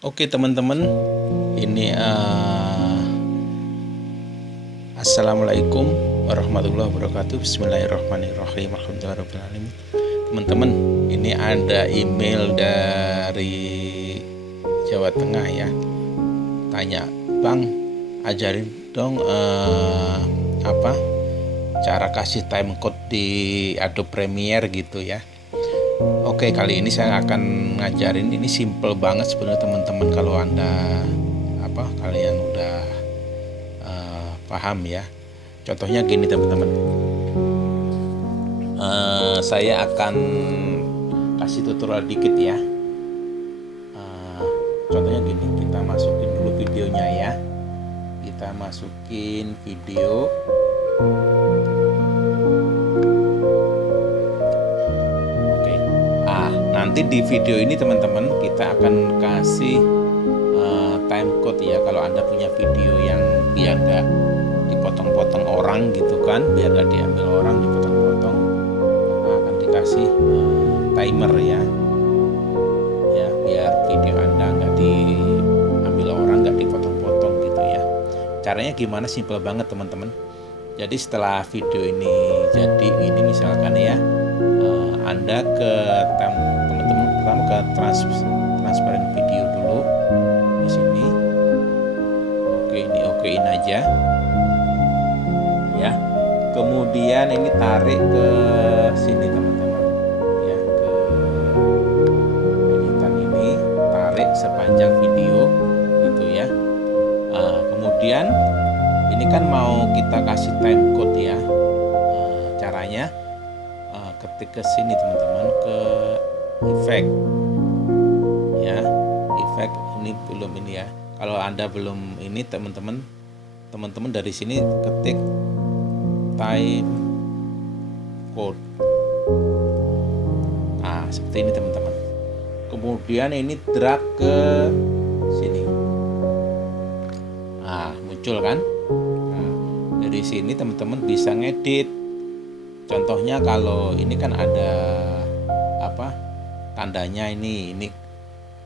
Oke teman-teman, ini Assalamualaikum warahmatullahi wabarakatuh. Bismillahirrahmanirrahim. Alhamdulillahirrahmanirrahim. Teman-teman, ini ada email dari Jawa Tengah ya. Tanya, Bang, ajarin dong apa cara kasih timecode di Adobe Premiere gitu ya. Oke, kali ini saya akan ngajarin, ini simple banget sebenarnya teman-teman, kalau Anda kalian udah paham ya. Contohnya gini teman-teman, saya akan kasih tutorial dikit ya. Contohnya gini, kita masukin dulu videonya ya. Kita masukin video. Nanti di video ini teman-teman kita akan kasih timecode ya. Kalau Anda punya video yang biar nggak dipotong-potong orang gitu kan, biar nggak diambil orang, dipotong-potong, maka akan dikasih timer ya, biar video Anda nggak diambil orang, nggak dipotong-potong gitu ya. Caranya gimana? Simple banget teman-teman. Jadi setelah video ini jadi ini misalkan ya, Anda ke teman-teman pertama ke transparent video dulu di sini. Oke, ini okein aja ya. Kemudian ini tarik ke sini teman-teman ya, ke editan ini, tarik sepanjang video gitu ya. Kemudian ini kan mau kita kasih timecode ya. Caranya ketik ke sini teman-teman, ke efek ya, efek ini belum ini ya. Kalau Anda belum ini teman-teman dari sini ketik time code. Nah, seperti ini teman-teman. Kemudian ini drag ke sini. Nah, muncul kan? Nah, dari sini teman-teman bisa ngedit. Contohnya kalau ini kan ada tandanya ini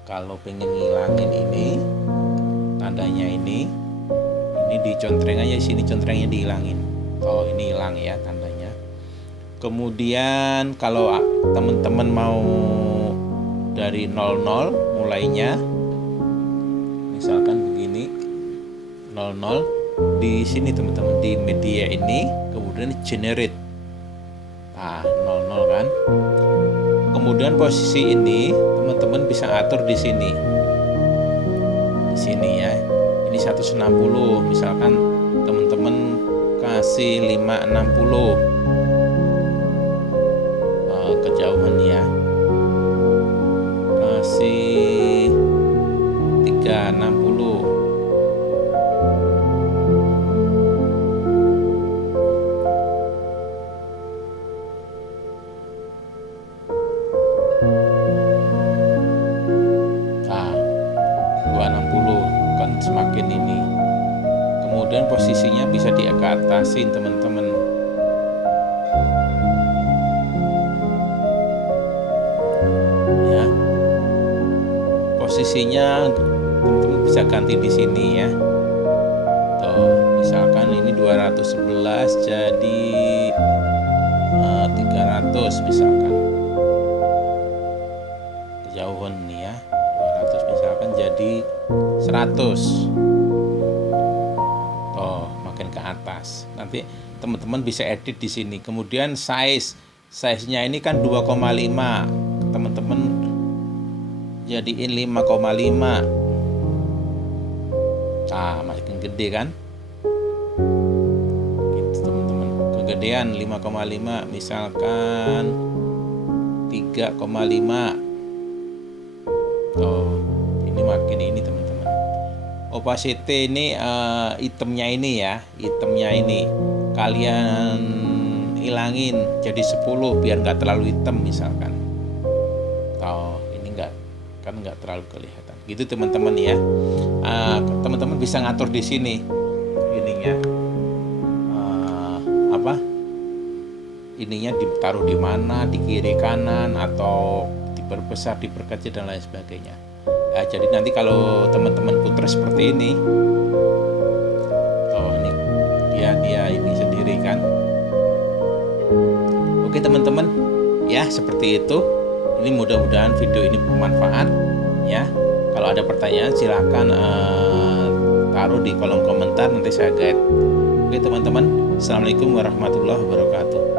kalau pengen ngilangin ini tandanya ini dicontreng aja sini, contrengnya dihilangin. Oh, ini hilang ya tandanya. Kemudian kalau teman-teman mau dari 00 mulainya, misalkan begini 00, di sini teman-teman di media ini, kemudian generate. Nah, 00 kan. Kemudian posisi ini teman-teman bisa atur di sini. Di sini ya. Ini 160, misalkan teman-teman kasih 560. Kejauhan ya. Kasih 360. Semakin ini, kemudian posisinya bisa diatasin teman-teman ya. Posisinya teman-teman bisa ganti di sini ya. Tuh, misalkan ini 211 jadi 300 misalkan. Kejauhan nih ya, 200 misalkan jadi 100. Oh, makin ke atas. Nanti teman-teman bisa edit di sini. Kemudian size-nya ini kan 2,5. Teman-teman jadiin 5,5. Nah, makin gede kan? Gitu teman-teman. Kegedean 5,5 misalkan 3,5. Oh, ini makin ini teman-teman. Opacity ini itemnya ini ya, itemnya ini kalian hilangin jadi 10 biar nggak terlalu hitam misalkan. Oh, ini nggak terlalu kelihatan. Gitu teman-teman ya. Teman-teman bisa ngatur di sini ininya ininya ditaruh di mana, di kiri kanan atau diperbesar, diperkecil dan lain sebagainya. Jadi nanti kalau teman-teman putra seperti ini, oh ini dia ini sendiri kan. Oke teman-teman, ya seperti itu. Ini mudah-mudahan video ini bermanfaat ya. Kalau ada pertanyaan silakan taruh di kolom komentar, nanti saya guide. Oke teman-teman, assalamualaikum warahmatullahi wabarakatuh.